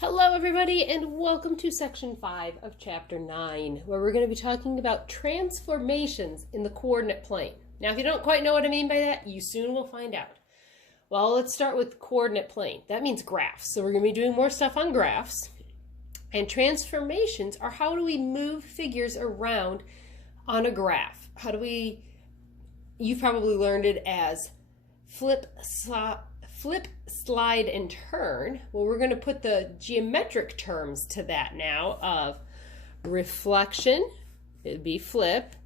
Hello everybody and welcome to section 5 of chapter 9 where we're going to be talking about transformations in the coordinate plane. Now if you don't quite know what I mean by that, you soon will find out. Well, let's start with coordinate plane. That means graphs. So we're going to be doing more stuff on graphs. And transformations are how do we move figures around on a graph? You've probably learned it as flip, slide, and turn. Well, we're going to put the geometric terms to that now of reflection, it would be flip,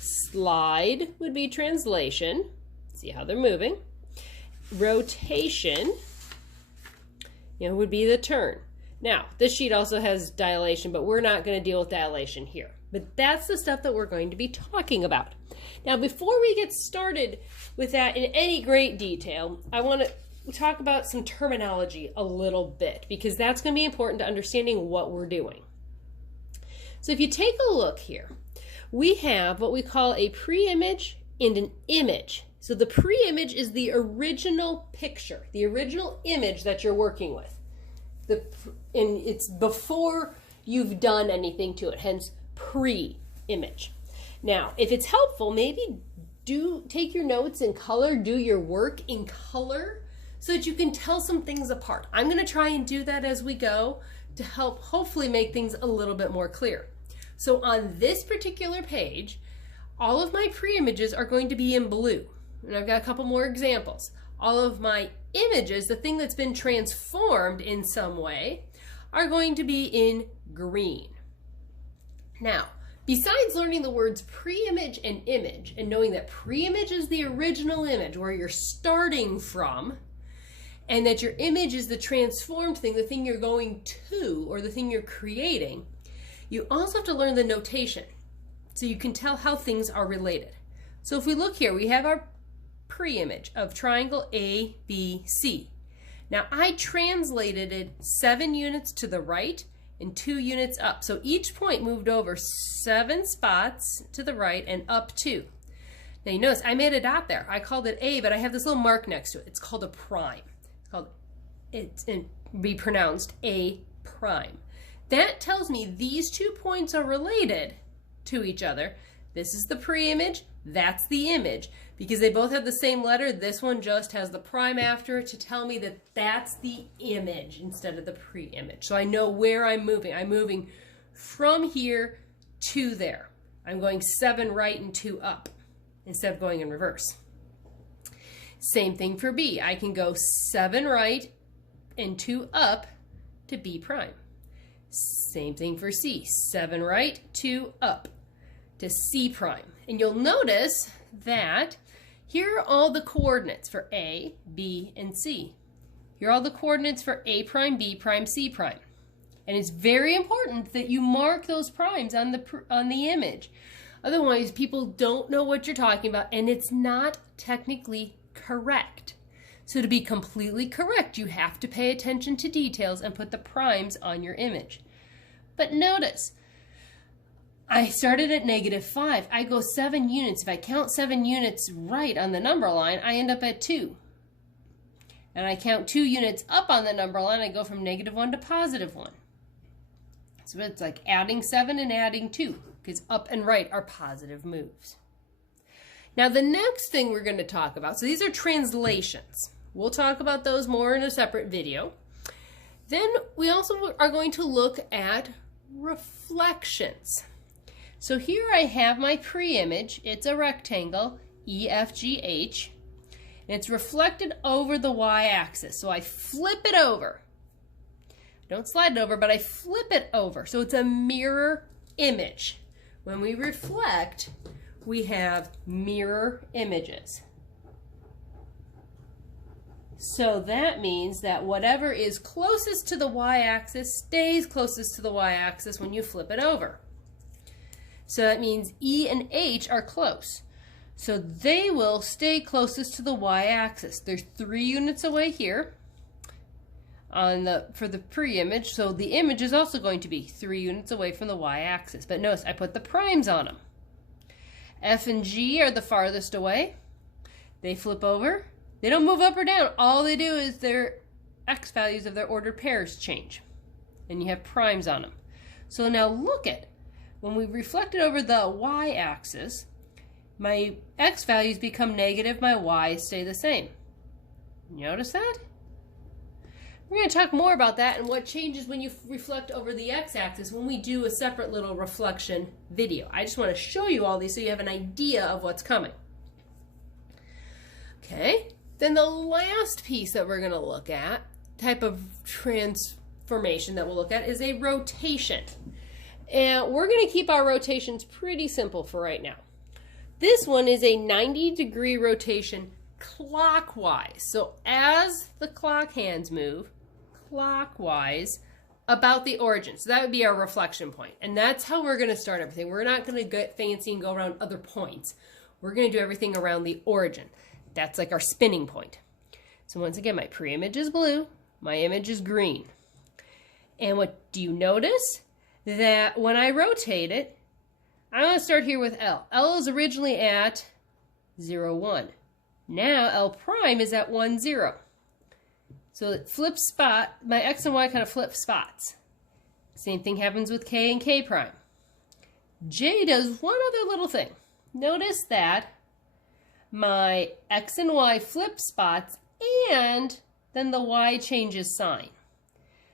slide would be translation, see how they're moving, rotation, would be the turn. Now, this sheet also has dilation, but we're not going to deal with dilation here. But that's the stuff that we're going to be talking about. Now, before we get started with that in any great detail, I want to talk about some terminology a little bit because that's going to be important to understanding what we're doing. So if you take a look here, we have what we call a pre-image and an image. So the pre-image is the original picture, the original image that you're working with. And it's before you've done anything to it, hence pre-image. Now, if it's helpful, maybe do take your notes in color, do your work in color so that you can tell some things apart. I'm going to try and do that as we go to help hopefully make things a little bit more clear. So on this particular page, all of my pre-images are going to be in blue. And I've got a couple more examples. All of my images, the thing that's been transformed in some way, are going to be in green. Now, besides learning the words pre-image and image, and knowing that pre-image is the original image where you're starting from, and that your image is the transformed thing, the thing you're going to, or the thing you're creating, you also have to learn the notation so you can tell how things are related. So if we look here, we have our pre-image of triangle ABC. Now I translated it 7 units to the right and 2 units up. So each point moved over 7 spots to the right and up 2. Now you notice I made a dot there. I called it A, but I have this little mark next to it. It's called a prime. It's be pronounced A prime. That tells me these 2 points are related to each other. This is the pre-image, that's the image. Because they both have the same letter, this one just has the prime after it to tell me that that's the image instead of the pre-image. So I know where I'm moving. I'm moving from here to there. I'm going 7 right and 2 up instead of going in reverse. Same thing for B. I can go 7 right and 2 up to B prime. Same thing for C. 7 right, 2 up to C prime. And you'll notice that here are all the coordinates for A, B, and C. Here are all the coordinates for A prime, B prime, C prime. And it's very important that you mark those primes on the image. Otherwise, people don't know what you're talking about, and it's not technically correct. So to be completely correct, you have to pay attention to details and put the primes on your image. But notice, I started at -5. I go 7 units. If I count 7 units right on the number line, I end up at 2. And I count 2 units up on the number line, I go from -1 to +1. So it's like adding 7 and adding 2, because up and right are positive moves. Now the next thing we're going to talk about, so these are translations. We'll talk about those more in a separate video. Then we also are going to look at reflections. So here I have my pre-image. It's a rectangle, EFGH, and it's reflected over the y-axis. So I flip it over. I don't slide it over, but I flip it over. So it's a mirror image. When we reflect, we have mirror images. So that means that whatever is closest to the y-axis stays closest to the y-axis when you flip it over. So that means E and H are close. So they will stay closest to the y-axis. They're 3 units away here for the pre-image. So the image is also going to be 3 units away from the y-axis. But notice I put the primes on them. F and G are the farthest away. They flip over. They don't move up or down. All they do is they're x values of their ordered pairs change. And you have primes on them. So now look at, when we reflect it over the y-axis, my x values become negative, my y stay the same. Notice that? We're going to talk more about that and what changes when you reflect over the x-axis when we do a separate little reflection video. I just want to show you all these so you have an idea of what's coming. Okay, then the last piece that we're going to look at, type of transformation that we'll look at, is a rotation. And we're going to keep our rotations pretty simple for right now. This one is a 90-degree rotation clockwise. So as the clock hands move clockwise about the origin. So that would be our reflection point. And that's how we're going to start everything. We're not going to get fancy and go around other points. We're going to do everything around the origin. That's like our spinning point. So once again, my pre-image is blue, my image is green. And what do you notice? That when I rotate it, I'm going to start here with L. L is originally at 0, 1. Now L prime is at 1, 0. So it flips spot, my X and Y kind of flip spots. Same thing happens with K and K prime. J does one other little thing. Notice that my X and Y flip spots and then the Y changes sign.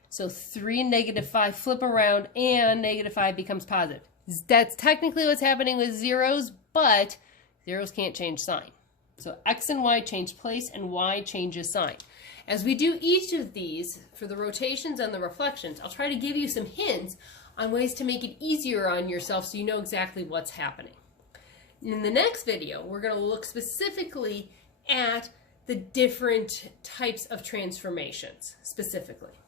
So 3 and -5 flip around and -5 becomes positive. That's technically what's happening with zeros, but zeros can't change sign. So X and Y change place and Y changes sign. As we do each of these for the rotations and the reflections, I'll try to give you some hints on ways to make it easier on yourself so you know exactly what's happening. In the next video, we're going to look specifically at the different types of transformations specifically.